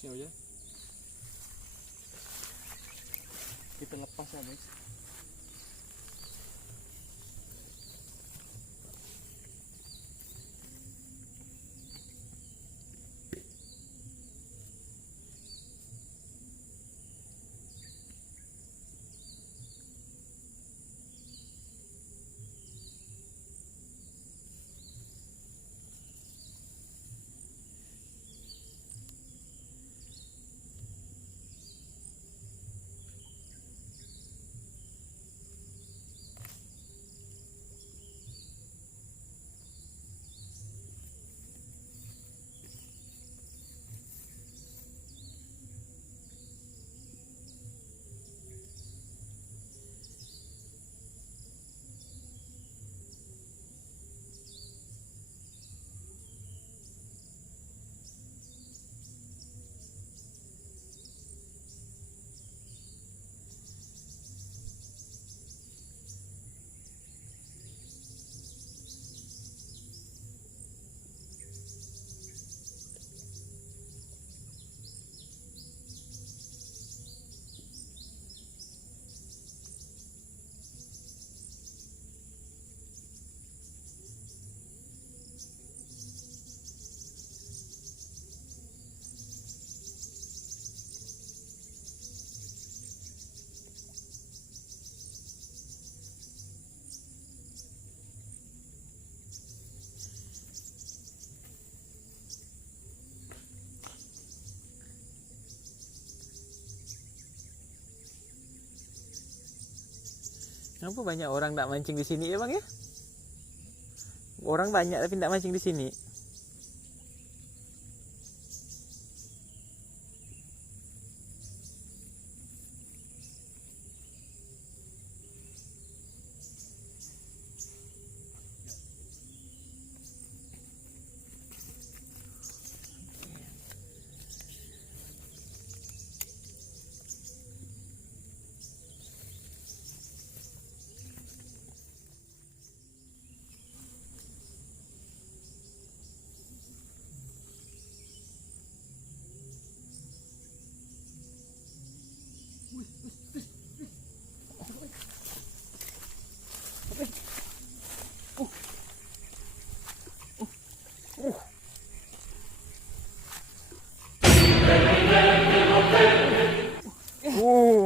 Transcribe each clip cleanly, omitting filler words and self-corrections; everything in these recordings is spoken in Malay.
busnya aja. Kita lepas ya guys. Kenapa banyak orang tak mancing di sini ya bang ya? Orang banyak tapi tak mancing di sini.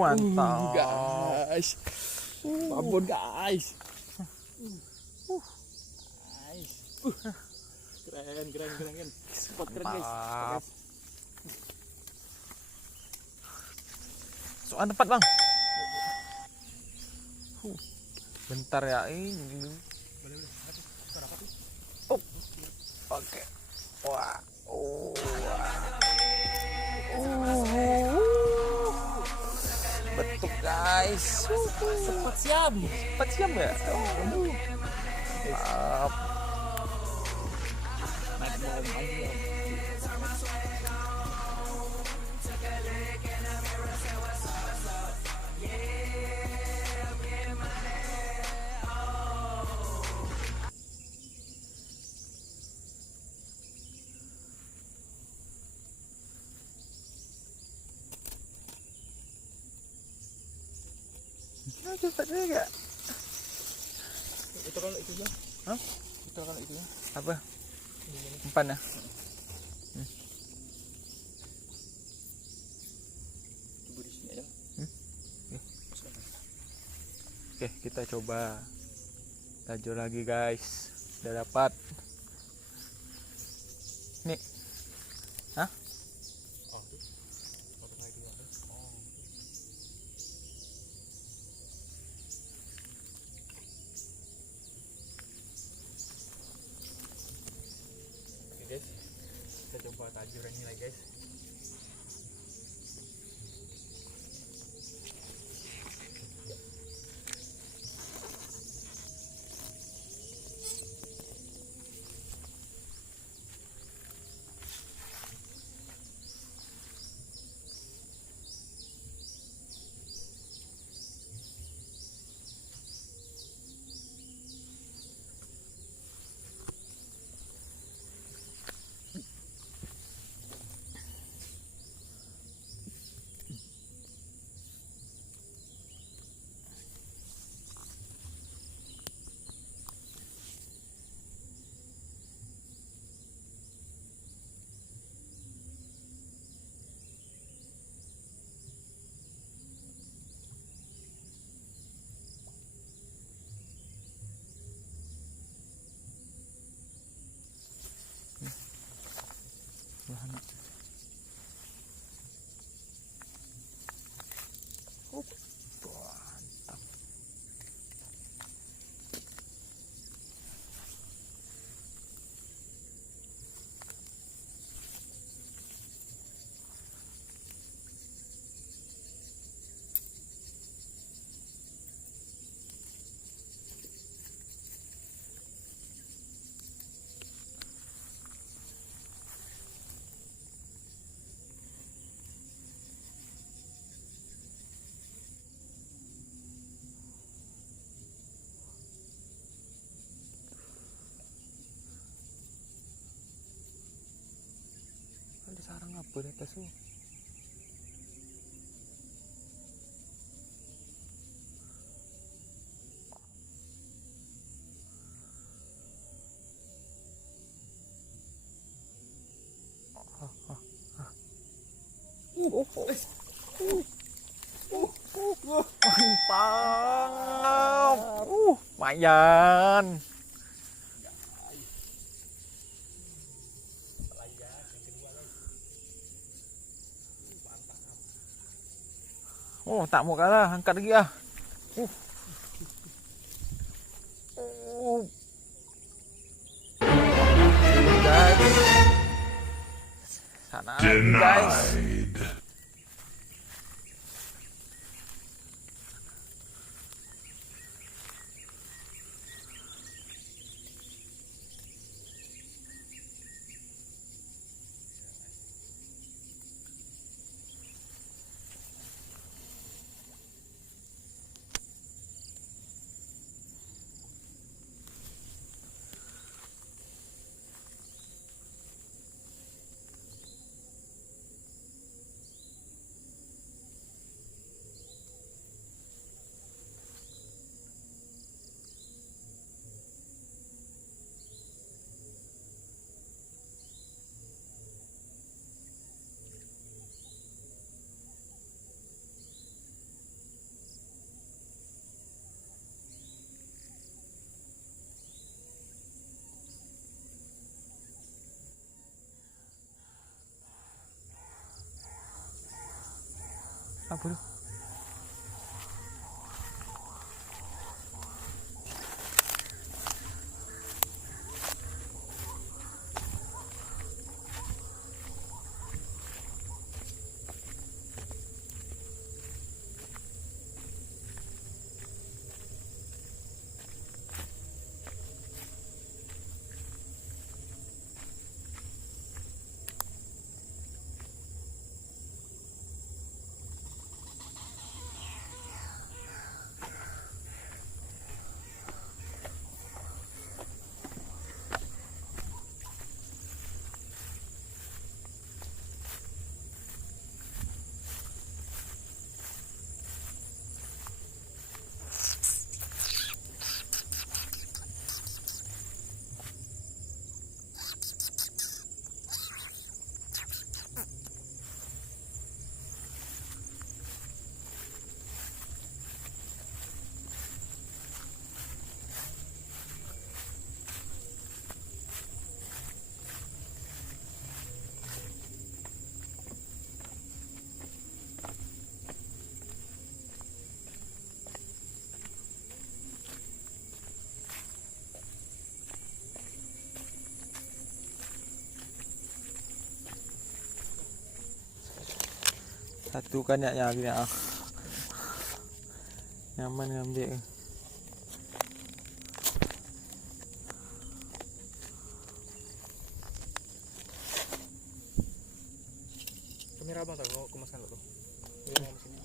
Mantap guys. Babon guys. Keren. Spot keren guys. Soal tempat bang. Bentar ya ini. Oh, oke. Wah, betul guys. Cepat siam ya. Mantap. Cepat juga. Itu kalau itu ya. Hah? Itu kalau itu ya. Apa? Umpan ya? Coba di sini aja. Oke, kita coba tajur lagi guys. Udah dapat. Nih. Hah? Guys, kita coba tajuran ini lagi guys. Apa di atas tu? Mantap. Lumayan. Oh, tak mau kalah, angkat lagi ah. Guys. Sana lagi, guys. Apa tu? Satu kan nak nyari nak. Nyaman ngambil. Kamera abang tak kau kemaskan tu. Dia mau sini.